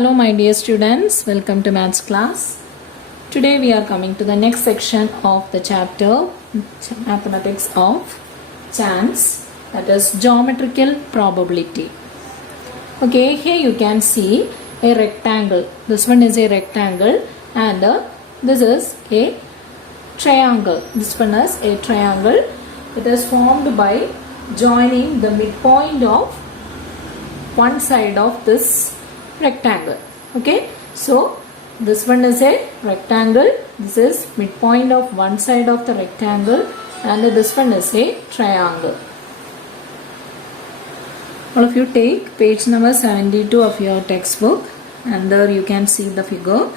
Hello my dear students, welcome to maths class. Today we are coming to the next section of the chapter mathematics of chance, that is geometrical probability. Okay, here you can see a rectangle. This one is a rectangle and this is a triangle. This one is a triangle. It is formed by joining the midpoint of one side of this rectangle. Okay, so this one is a rectangle, this is midpoint of one side of the rectangle, and this one is a triangle. All of you take page number 72 of your textbook, and there you can see the figure,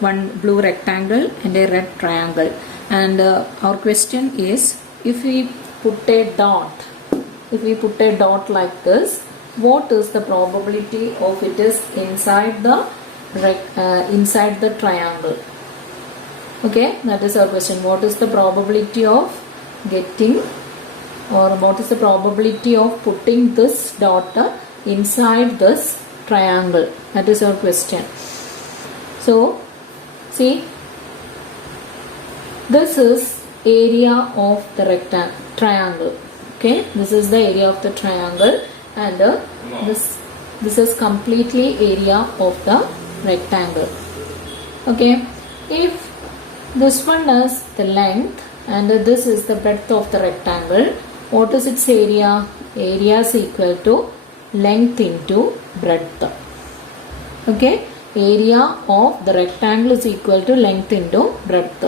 one blue rectangle and a red triangle. And our question is, if we put a dot like this, what is the probability of it is inside the triangle? Okay, that is our question. What is the probability of getting, or what is the probability of putting this dot inside this triangle? That is our question. So see, this is area of the triangle. Okay, this is the area of the triangle, and this is completely area of the rectangle. Okay, if this one is the length and this is the breadth of the rectangle, what is its area? Area is equal to length into breadth. Okay, area of the rectangle is equal to length into breadth.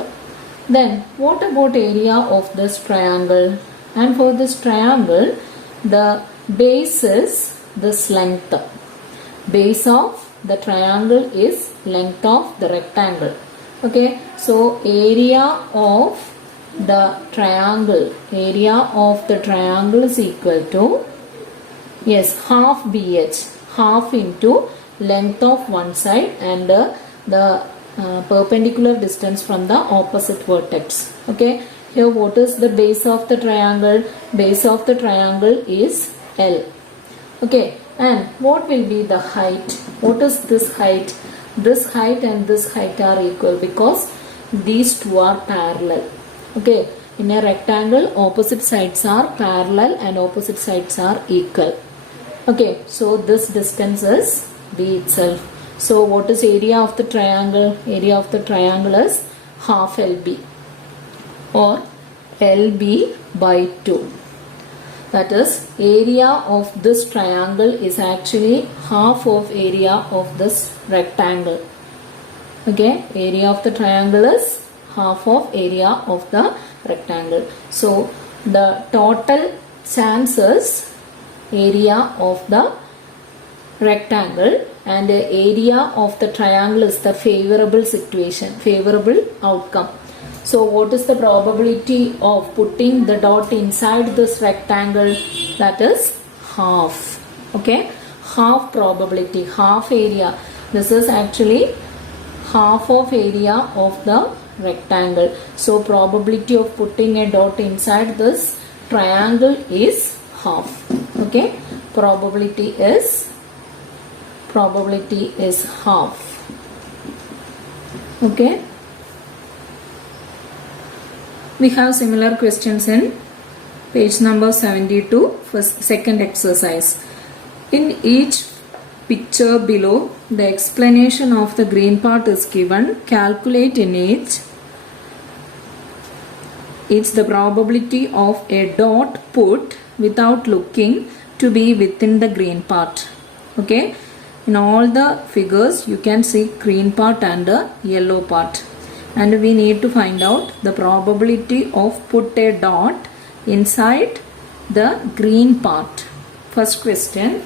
Then what about area of this triangle? And for this triangle, the base is this length. Base of the triangle is length of the rectangle. Okay, so area of the triangle is equal to, yes, half BH, half into length of one side and the perpendicular distance from the opposite vertex. Okay, here what is the base of the triangle? Base of the triangle is L. Okay, and what will be the height? What is this height? This height and this height are equal because these two are parallel. Okay, in a rectangle, opposite sides are parallel and opposite sides are equal. Okay, so this distance is D itself. So what is area of the triangle? Area of the triangle is half LB, or LB by 2. That is, area of this triangle is actually half of area of this rectangle. Okay, area of the triangle is half of area of the rectangle. So the total chance is area of the rectangle, and the area of the triangle is the favorable situation, favorable outcome. So what is the probability of putting the dot inside this rectangle? That is half. Okay, half probability, half area. This is actually half of area of the rectangle. So probability of putting a dot inside this triangle is half. Okay, probability is half. Okay, we have similar questions in page number 72 for second exercise. In each picture below, the explanation of the green part is given. Calculate in each the probability of a dot put without looking to be within the green part. Okay, in all the figures you can see green part and the yellow part, and we need to find out the probability of put a dot inside the green part. First question.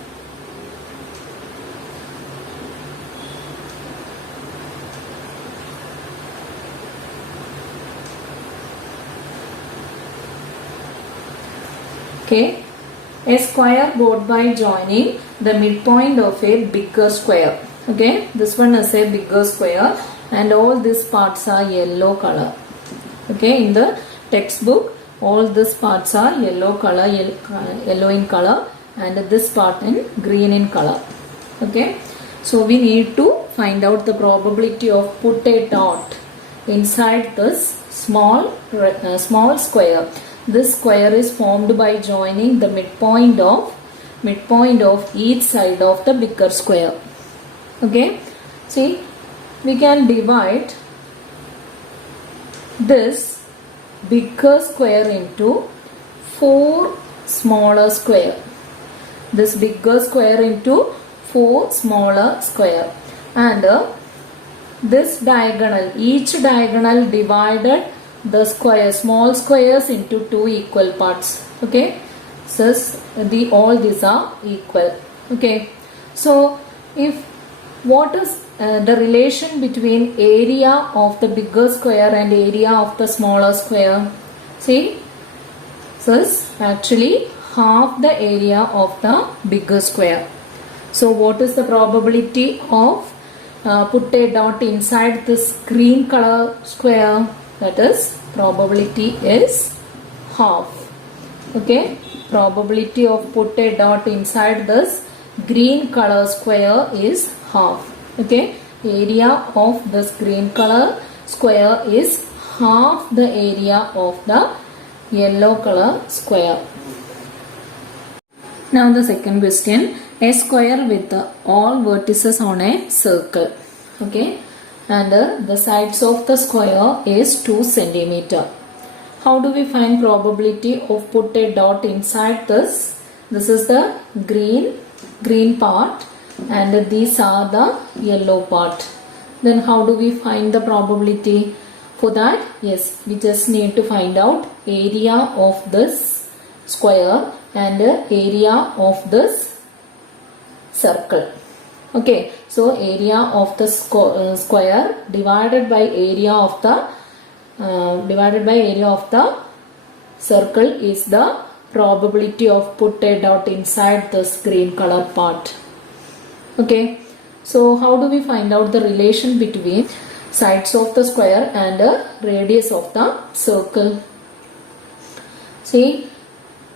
Okay, a square got by joining the midpoint of a bigger square. Okay, this one is a bigger square and all these parts are yellow color. Okay, in the textbook all these parts are yellow color, yellow in color, and this part in green in color. Okay, So we need to find out the probability of put a dot inside this small square. This square is formed by joining the midpoint of each side of the bigger square. Okay, see, we can divide this bigger square into 4 smaller square. This bigger square into 4 smaller square, and this diagonal, each diagonal divided the small squares into 2 equal parts. Okay, so all these are equal. Okay, so if what is the relation between area of the bigger square and area of the smaller square? See, so it's actually half the area of the bigger square. So what is the probability of put a dot inside this green color square? That is, probability is half. Okay, probability of put a dot inside this green color square is half. Okay, area of this green color square is half the area of the yellow color square. Now the second question, a square with all vertices on a circle. Okay, and the sides of the square is 2 centimeter. How do we find probability of put a dot inside this? This is the green part, and these are the yellow part. Then how do we find the probability? For that, yes, we just need to find out area of this square and area of this circle. Okay, so area of the square divided by area of the circle is the probability of put a dot inside this green color part. Okay, so how do we find out the relation between sides of the square and radius of the circle? See,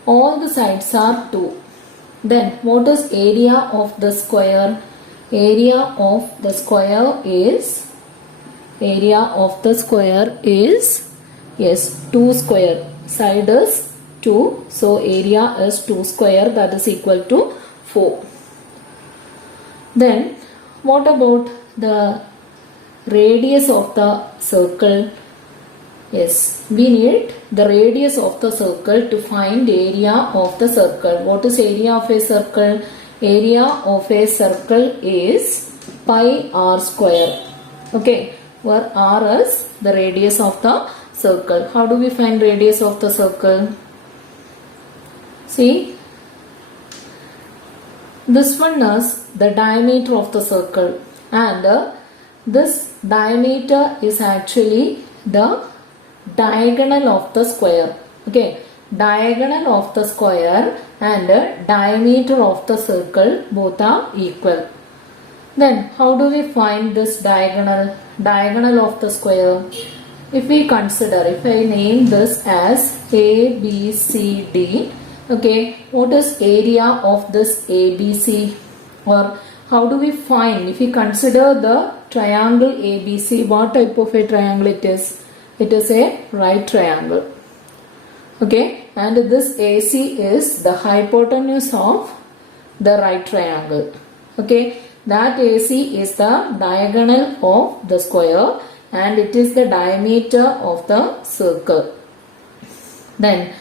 all the sides are 2. Then what is area of the square? Area of the square is yes, 2 square. Side is 2, so area is 2 square, that is equal to 4. Then what about the radius of the circle? Yes, we need the radius of the circle to find area of the circle. What is area of a circle? Area of a circle is pi r square. Okay, where r is the radius of the circle. How do we find radius of the circle? See, this one is the diameter of the circle, and this diameter is actually the diagonal of the square. Okay, diagonal of the square and diameter of the circle both are equal. Then how do we find this diagonal of the square? If we consider, if I name this as A, B, C, D, okay, what is area of this ABC? Or how do we find, if we consider the triangle ABC, what type of a triangle it is? It is a right triangle. Okay, and this AC is the hypotenuse of the right triangle. Okay, that AC is the diagonal of the square and it is the diameter of the circle. Then,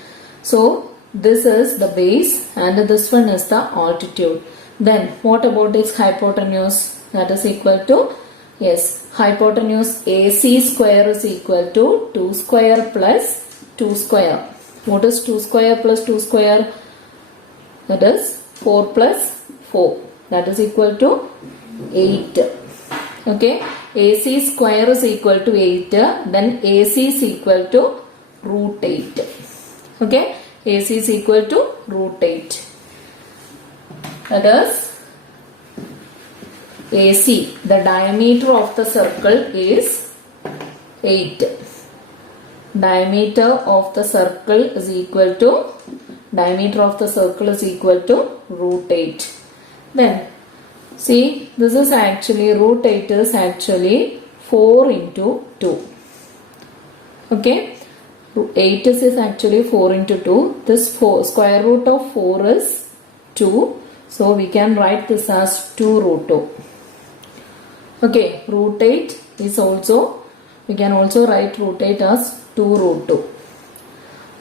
so this is the base and this one is the altitude. Then what about its hypotenuse? That is equal to, yes, hypotenuse AC square is equal to 2 square plus 2 square. What is 2 square plus 2 square? That is 4 plus 4. That is equal to 8. Okay, AC square is equal to 8. Then AC is equal to root 8. Okay, AC is equal to root 8. That is AC, the diameter of the circle is 8. Diameter of the circle is equal to root 8. Then, See, this is actually root 8 is actually 4 into 2. Okay, 8 is actually 4 into 2. This square root of 4 is 2. So we can write this as 2 root 2. Okay, root 8 is also, we can also write root 8 as 2 root 2.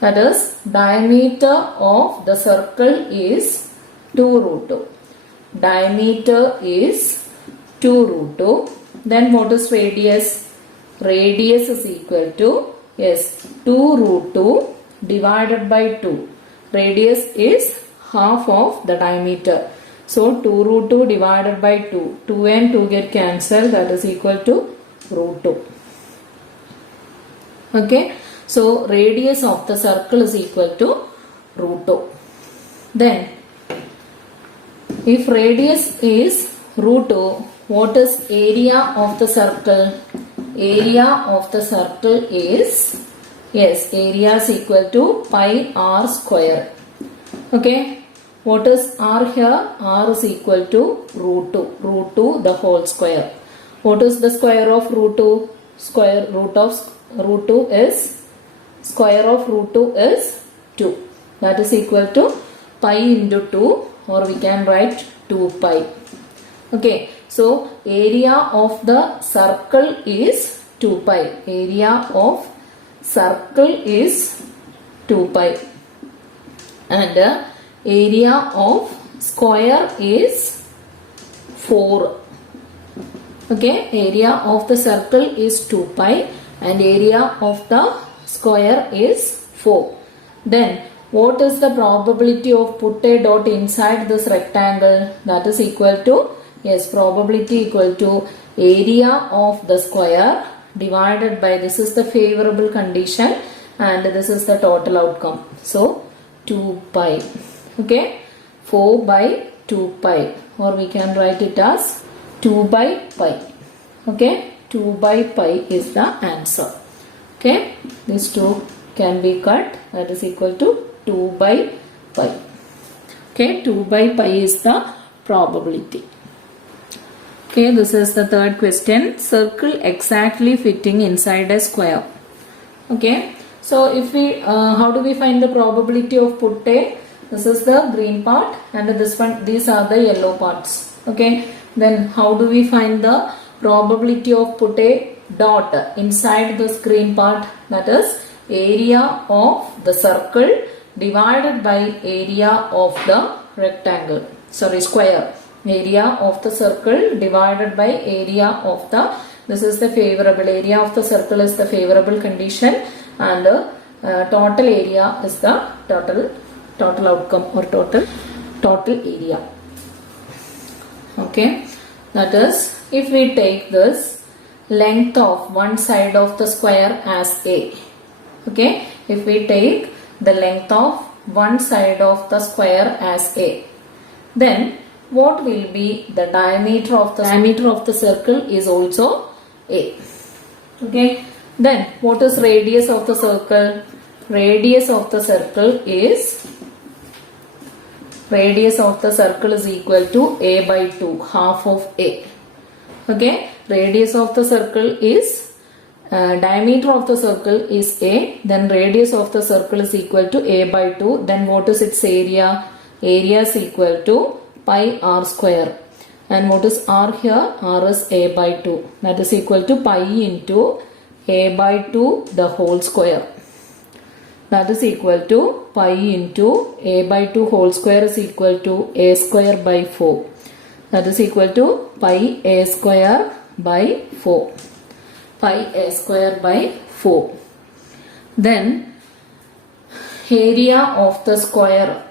That is, diameter of the circle is 2 root 2. Diameter is 2 root 2. Then what is radius? Radius is equal to, yes, 2 root 2 divided by 2. Radius is half of the diameter. So 2 root 2 divided by 2. 2 and 2 get cancelled. That is equal to root 2. Okay. So radius of the circle is equal to root 2. Then if radius is root 2, what is area of the circle? Area of the circle is, yes, area is equal to pi r square. Okay. What is r here? R is equal to root 2. Root 2 the whole square. What is the square of root 2? Square root of root 2 is, square of root 2 is 2. That is equal to pi into 2, or we can write 2 pi. Okay. So area of the circle is 2 pi. Area of circle is 2 pi. And area of square is 4. Okay, area of the circle is 2 pi and area of the square is 4. Then what is the probability of put a dot inside this rectangle? That is equal to, yes, probability equal to area of the square divided by, this is the favorable condition and this is the total outcome. So 2 pi. Okay, 4 by 2 pi, or we can write it as 2 by pi. Okay, 2 by pi is the answer. Okay, these two can be cut. That is equal to 2 by pi. Okay, 2 by pi is the probability. Okay, this is the third question. Circle exactly fitting inside a square. Okay, so if we, how do we find the probability of put a? This is the green part and this one, these are the yellow parts. Okay, then how do we find the probability of put a dot inside this green part? That is area of the circle divided by area of the rectangle, sorry, square. Area of the circle divided by area of the, this is the favorable, area of the circle is the favorable condition and total area is the total outcome or total area. Okay, that is, if we take this length of one side of the square as a. Okay, if we take the length of one side of the square as a, then what will be the diameter of the circle is also a. Okay, then what is radius of the circle? Radius of the circle is, radius of the circle is equal to a by 2, half of a. Okay, radius of the circle is, diameter of the circle is a, then radius of the circle is equal to a by 2. Then what is its area? Area is equal to pi r square. And what is r here? R is a by 2. That is equal to pi into a by 2 the whole square. That is equal to pi into a by 2 whole square is equal to a square by 4. That is equal to pi a square by 4. Pi a square by 4. Then area of the square.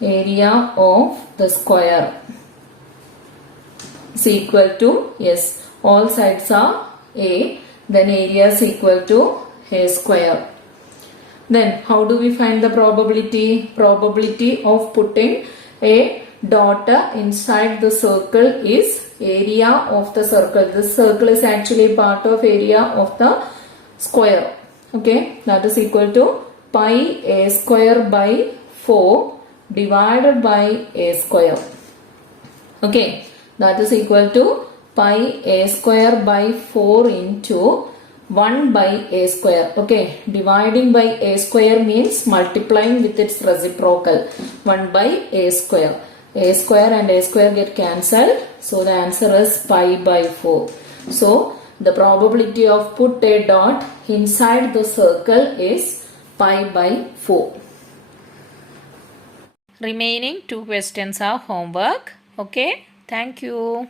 Area of the square is equal to, yes, all sides are a, then area is equal to a square. Then how do we find the probability? Probability of putting a dot inside the circle is area of the circle. This circle is actually part of area of the square. Okay, that is equal to pi a square by 4 divided by a square. Okay, that is equal to pi a square by 4 into 1 by a square. Okay, dividing by a square means multiplying with its reciprocal, 1 by a square. A square and a square get cancelled, so the answer is pi by 4. So the probability of put a dot inside the circle is pi by 4. Remaining 2 questions are homework. Okay, thank you.